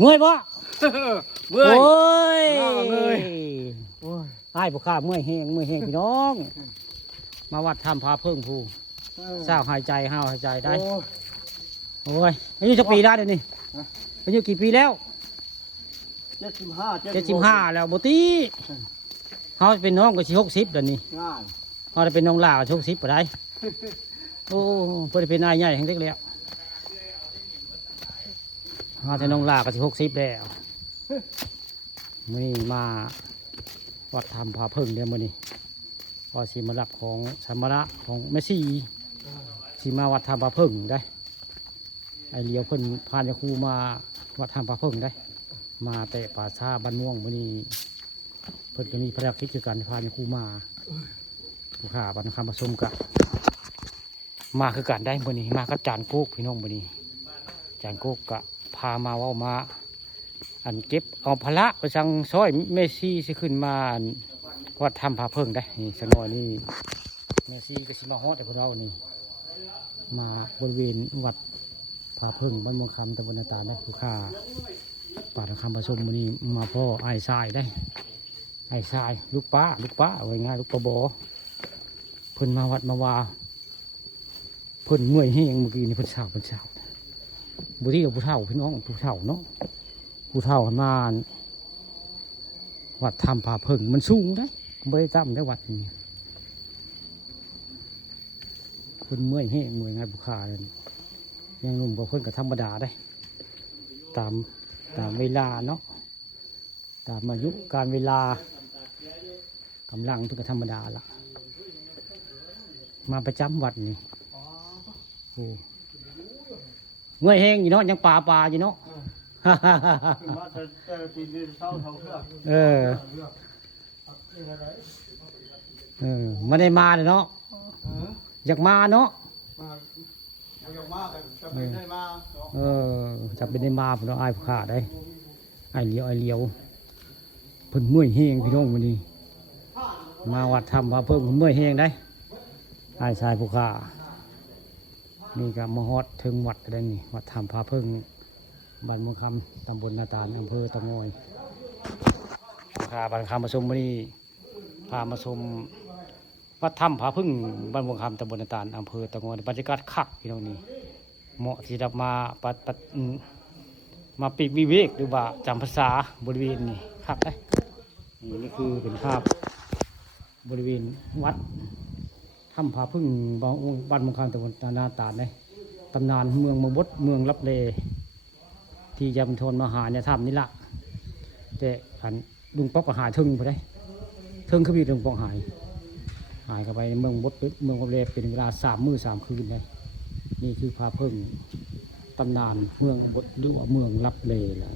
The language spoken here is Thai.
เมื่อยบ่ เมื่อย โอ้ย เมื่อย ไอ้ผู้ข้าเมื่อยแห้งพี่น้องมาวัดทำพาเพิ่งผู้เศร้าหายใจห้าวหายใจได้โอ้ยอายุจะปีได้เดี๋ยวนี้อายุกี่ปีแล้ว75แล้วบ่ตีเขาเป็นน้องก็สิ60เดี๋ยวนี้ ง่าย เขาได้เป็นน้องหล่าก็60บ่ได้โอ้เพิ่นได้เป็นนายใหญ่แห่งเล็กแล้วเขาแต่น้องหล่าก็สิ60แล้วมื้อนี้มาวัดทำพาเพิ่งเดี๋ยวมื้อนี้พอสิมารับของสัมภาระของแม่ชีสิมาวัดทำพาเพิ่งได้ไอเลียวเพิ่นพานยาคูมาวัดทำพาเพิ่งได้มาแต่ป่าชาบ้านม่วงมื้อนี้เพิ่นก็มีภารกิจคือการพานยาคูมาผู้ข่าบ้านคำผสมกับมาคือการได้มื้อนี้มากับจานโกกพี่น้องมื้อนี้จานโกกก็พามาเว้ามาอันเก็บเอาพละไปสั่งซอยเมซี่สิขึ้นมาวัดทำพาเพิ่งได้นี่สักหน่อยนี่เมซี่ก็สิมาฮอดให้พวกเรานี่มาบริเวณวัดพาเพิ่งบ้านเมืองคำตำบลนาตาลได้ผู้ข่าป่าคำผสมมื้อนี้มาพ่อไอ้ทรายได้ไอ้ทรายลูกป้าเอาไว้ง่ายลูกปลาบอเพิ่นมาวัดมาวาเพิ่นเมื่อยแห้งเมื่อกี้นี่เพิ่นเช้าบุตรีกับผู้เฒ่าพี่น้องผู้เฒ่าเนาะผู้เฒ่ามาวัดทำผาเพิ่งมันสูงได้ไม่ได้จำได้วัดนี้คนเมื่อยแห้งเมื่อยง่ายบุคคาเลยยังหนุ่มกว่าคนกับธรรมดาได้ตามเวลาเนาะตามอายุการเวลากำลังทุกธรรมดาละมาประจำวัดนี่โอ้เมื่อยแห้งอยู่เนาะยังปลาอยู่เนาะเออไม่ได้มาเลยเนาะอยากมาเนาะเออจะเป็นได้มาผมต้องอายผู้ขาได้ไอเลียวเพิ่นเมื่อยแห้งพี่น้องวันนี้มาวัดทำพาเพิ่มเมื่อยแห้งได้ไอ้ชายผู้ขานี่ก็มาฮอดถึงวัดได้นี่วัดทำพาเพิ่งบ้านเมืองคำตำบลนาตาลอำเภอตะงอยพาบ้านคำมาชมวันนี้พามาชมวัดถ้ำผาพึ่งบ้านเมืองคำตำบลนาตาลอำเภอตะงอยบรรยากาศคักพี่น้องนี่เหมาะที่จะมาปีกวิเวกหรือว่าจำภาษาบริเวณนี่คักได้นี่คือเป็นภาพบริเวณวัดถ้ำผาพึ่งบ้านเมืองคำตำบลนาตาลเลยตำนานเมืองมบดเมืองลับเลที่ยำทนมาหาเนี่ยถ้ำนี่ละแต่อันลุงป๊อกก็หายทึ่งไปได้ทึ่งขึ้นไปลุงป๊อกหายเข้าไปเมืองบดเมืองลับเลเป็นเวลา3 มื้อ 3 คืนเลยนี่คือพาพึ่งตำนานเมืองบดหรือว่าเมืองลับเลแหละ